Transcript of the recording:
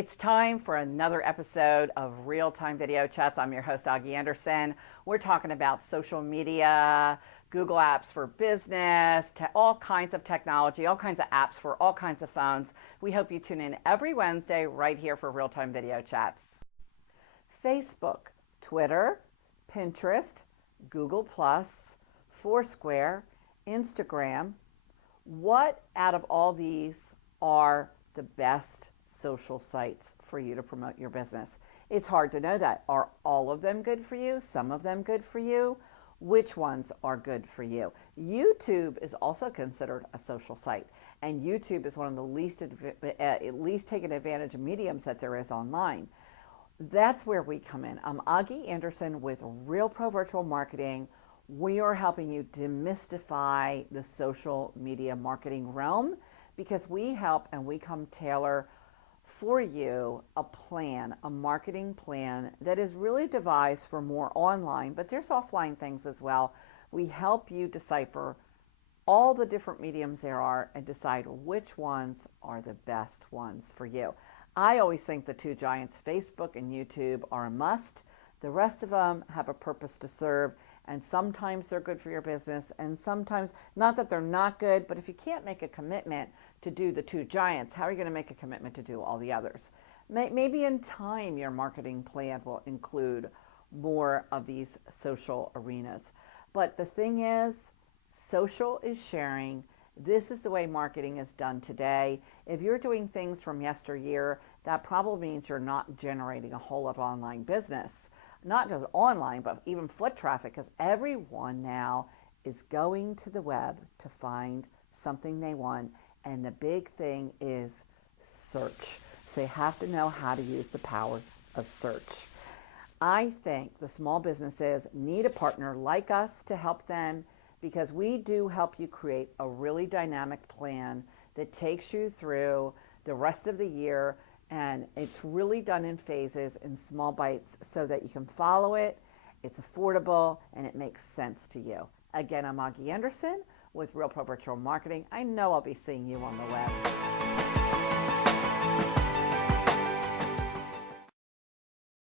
It's time for another episode of Real-Time Video Chats. I'm your host, Augie Anderson. We're talking about social media, Google Apps for business, all kinds of technology, all kinds of apps for all kinds of phones. We hope you tune in every Wednesday right here for Real-Time Video Chats. Facebook, Twitter, Pinterest, Google+, Foursquare, Instagram. What out of all these are the best social sites for you to promote your business? It's hard to know that. Are all of them good for you? Some of them good for you? Which ones are good for you? YouTube is also considered a social site, and YouTube is one of the least taken advantage of mediums that there is online. That's where we come in. I'm Augie Anderson with Real Pro Virtual Marketing. We are helping you demystify the social media marketing realm because we help and we come tailor for you a plan, a marketing plan that is really devised for more online, but there's offline things as well. We help you decipher all the different mediums there are and decide which ones are the best ones for you. I always think the two giants, Facebook and YouTube, are a must. The rest of them have a purpose to serve, and sometimes they're good for your business, and sometimes, not that they're not good, but if you can't make a commitment to do the two giants, how are you going to make a commitment to do all the others? Maybe in time your marketing plan will include more of these social arenas. But the thing is, social is sharing. This is the way marketing is done today. If you're doing things from yesteryear, that probably means you're not generating a whole lot of online business. Not just online, but even foot traffic, because everyone now is going to the web to find something they want. And the big thing is search. So you have to know how to use the power of search. I think the small businesses need a partner like us to help them, because we do help you create a really dynamic plan that takes you through the rest of the year, and it's really done in phases, in small bites, so that you can follow it, it's affordable, and it makes sense to you. Again, I'm Augie Anderson with Real Pro Virtual Marketing. I know I'll be seeing you on the web.